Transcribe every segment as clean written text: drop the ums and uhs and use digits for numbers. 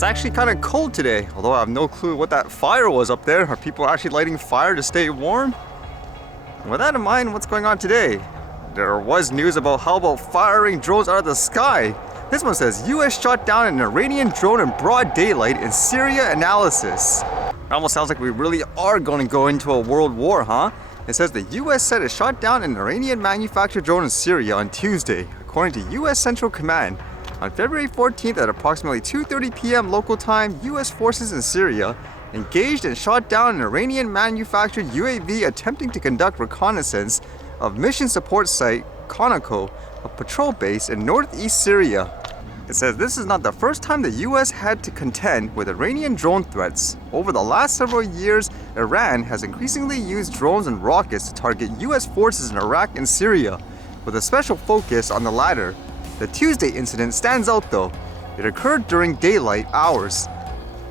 It's actually kind of cold today, although I have no clue what that fire was up there. Are people actually lighting fire to stay warm? And with that in mind, what's going on today? There was news about how about firing drones out of the sky. This one says, US shot down an Iranian drone in broad daylight in Syria analysis. It almost sounds like we really are going to go into a world war, huh? It says the US said it shot down an Iranian manufactured drone in Syria on Tuesday, according to US Central Command. On February 14th at approximately 2:30 p.m. local time, US forces in Syria engaged and shot down an Iranian manufactured UAV attempting to conduct reconnaissance of mission support site Konako, a patrol base in northeast Syria. It says this is not the first time the US had to contend with Iranian drone threats. Over the last several years, Iran has increasingly used drones and rockets to target US forces in Iraq and Syria, with a special focus on the latter. The Tuesday incident stands out though. It occurred during daylight hours.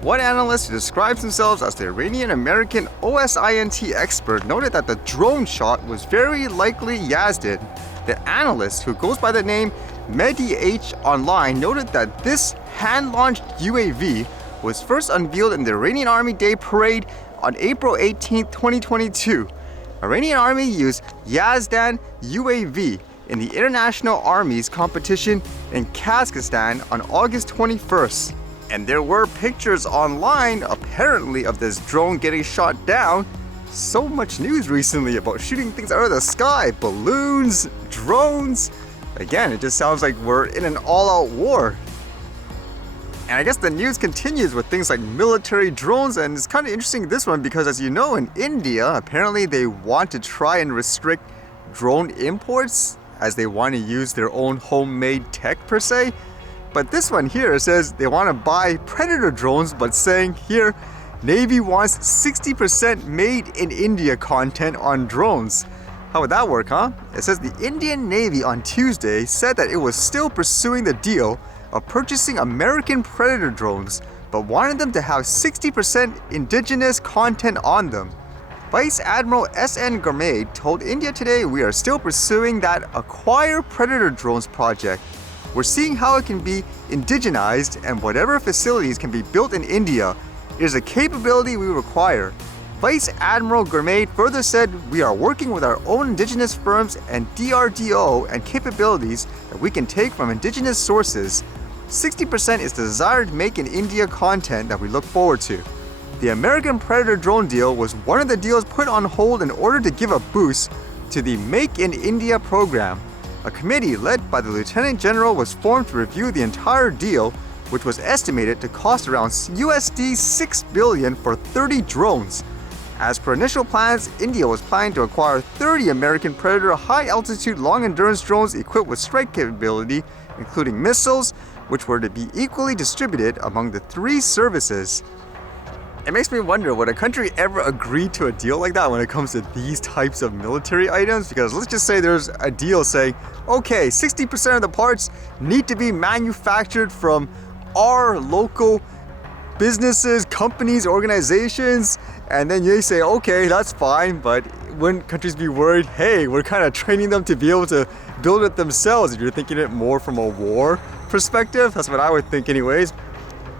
One analyst who describes themselves as the Iranian-American OSINT expert noted that the drone shot was very likely Yazdan. The analyst, who goes by the name Mehdi H online, noted that this hand-launched UAV was first unveiled in the Iranian Army Day Parade on April 18, 2022. Iranian Army used Yazdan UAV in the International Armies competition in Kazakhstan on August 21st. And there were pictures online, apparently, of this drone getting shot down. So much news recently about shooting things out of the sky, balloons, drones. Again, it just sounds like we're in an all-out war. And I guess the news continues with things like military drones, and it's kind of interesting this one because, as you know, in India, apparently they want to try and restrict drone imports as they want to use their own homemade tech per se. But this one here says they want to buy Predator drones, but saying here, Navy wants 60% made in India content on drones. How would that work, huh? It says the Indian Navy on Tuesday said that it was still pursuing the deal of purchasing American Predator drones, but wanted them to have 60% indigenous content on them. Vice Admiral S.N. Gourmet told India Today, "We are still pursuing that Acquire Predator Drones project. We're seeing how it can be indigenized and whatever facilities can be built in India. It is a capability we require." Vice Admiral Gourmet further said, "We are working with our own indigenous firms and DRDO and capabilities that we can take from indigenous sources. 60% is the desired Make in India content that we look forward to." The American Predator drone deal was one of the deals put on hold in order to give a boost to the Make in India program. A committee led by the Lieutenant General was formed to review the entire deal, which was estimated to cost around USD 6 billion for 30 drones. As per initial plans, India was planning to acquire 30 American Predator high-altitude long-endurance drones equipped with strike capability, including missiles, which were to be equally distributed among the three services. It makes me wonder, would a country ever agree to a deal like that when it comes to these types of military items? Because let's just say there's a deal saying, okay, 60% of the parts need to be manufactured from our local businesses, companies, organizations, and then they say, okay, that's fine, but wouldn't countries be worried, hey, we're kind of training them to be able to build it themselves? If you're thinking it more from a war perspective, that's what I would think anyways.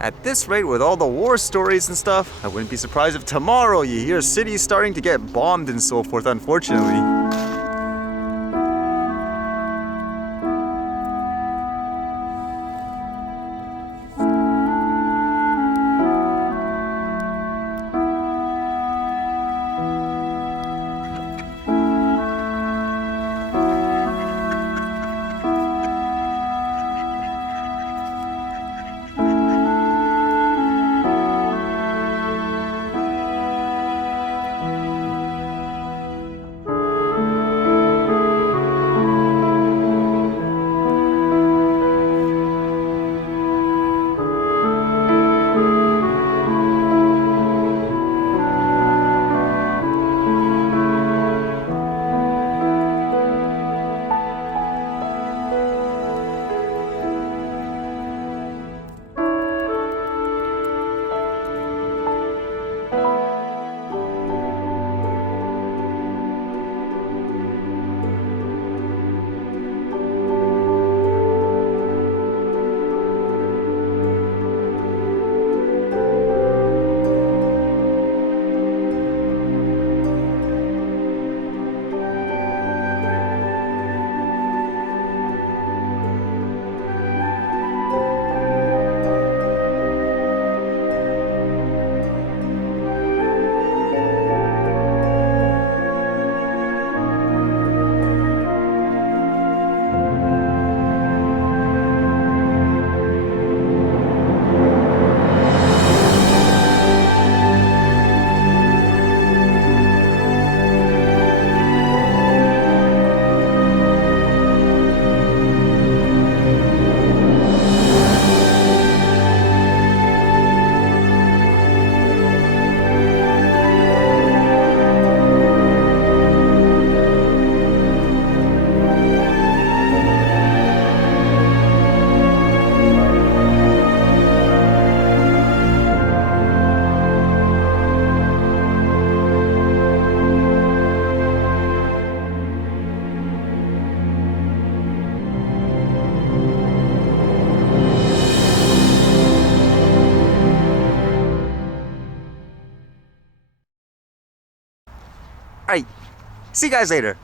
At this rate, with all the war stories and stuff, I wouldn't be surprised if tomorrow you hear cities starting to get bombed and so forth, unfortunately. See you guys later.